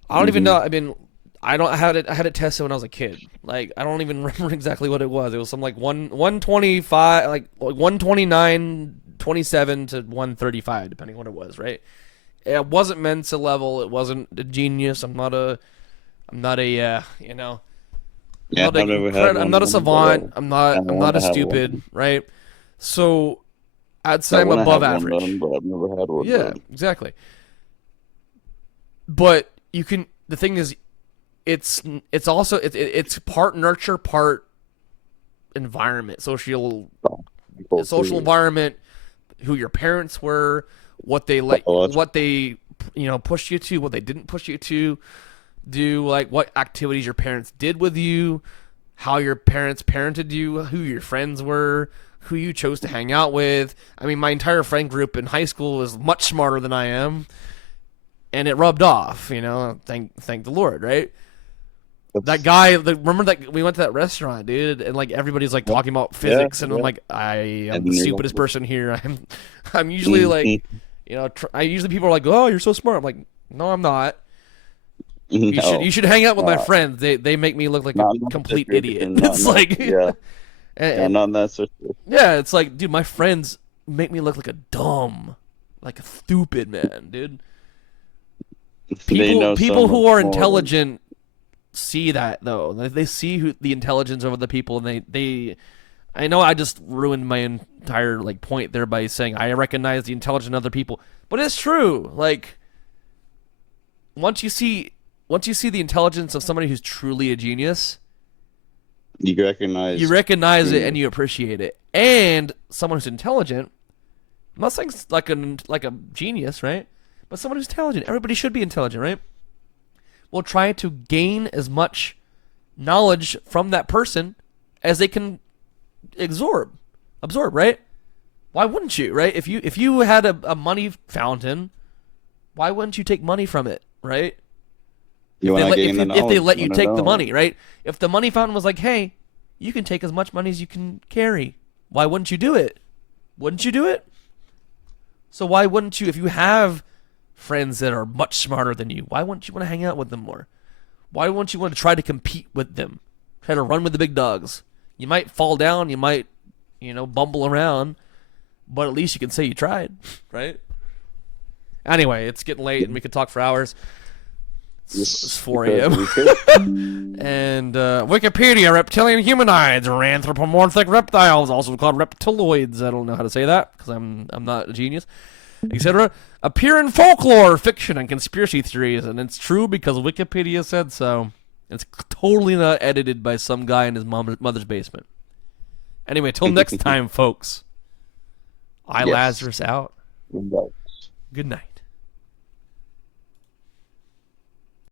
I don't even know. I mean, I had it tested when I was a kid. Like, I don't even remember exactly what it was. It was some like 125, like 129, 27 to 135, depending on what it was, right? It wasn't Mensa level. It wasn't a genius. I'm not a Yeah, I've never had I'm not a one, savant. but I'm I not wanna a have stupid, one. right? So I'd say I I'm wanna above have average. one done, but I've never had one Yeah, done. exactly. But you can. The thing is, it's also it's part nurture, part environment, social environment, who your parents were, what they pushed you to, what they didn't push you to do, like what activities your parents did with you, how your parents parented you, who your friends were, who you chose to hang out with. I mean, my entire friend group in high school was much smarter than I am, and it rubbed off. Thank the Lord, right? That guy, remember that we went to that restaurant, dude, and like everybody's like talking about physics, and I'm like, I am the stupidest person here. I'm usually like, usually people are like, oh, you're so smart. I'm like, no, I'm not. You should hang out with my friends. They make me look like a complete idiot. It's like, not that. Yeah, it's like, dude, my friends make me look like a stupid man, dude. People who are intelligent see that though. They see the intelligence of other people, and they I know I just ruined my entire point there by saying I recognize the intelligence in other people, but it's true. Like once you see the intelligence of somebody who's truly a genius, you recognize it and you appreciate it. And someone who's intelligent, I'm not saying like a genius, right? But someone who's intelligent. Everybody should be intelligent, right? Will try to gain as much knowledge from that person as they can absorb, right? Why wouldn't you, right? If you had a money fountain, why wouldn't you take money from it, right? If they let you take the money, right? If the money fountain was like, hey, you can take as much money as you can carry, why wouldn't you do it? Wouldn't you do it? So why wouldn't you, if you have friends that are much smarter than you, why wouldn't you want to hang out with them more? Why wouldn't you want to try to compete with them? Try to run with the big dogs. You might fall down, you might, bumble around, but at least you can say you tried, right? Anyway, it's getting late and we could talk for hours. It's 4 a.m. And Wikipedia, reptilian humanoids or anthropomorphic reptiles, also called reptiloids. I don't know how to say that because I'm not a genius, etc. Appear in folklore, fiction, and conspiracy theories, and it's true because Wikipedia said so. It's totally not edited by some guy in his mother's basement. Anyway, till next time, folks. Lazarus out. Good night.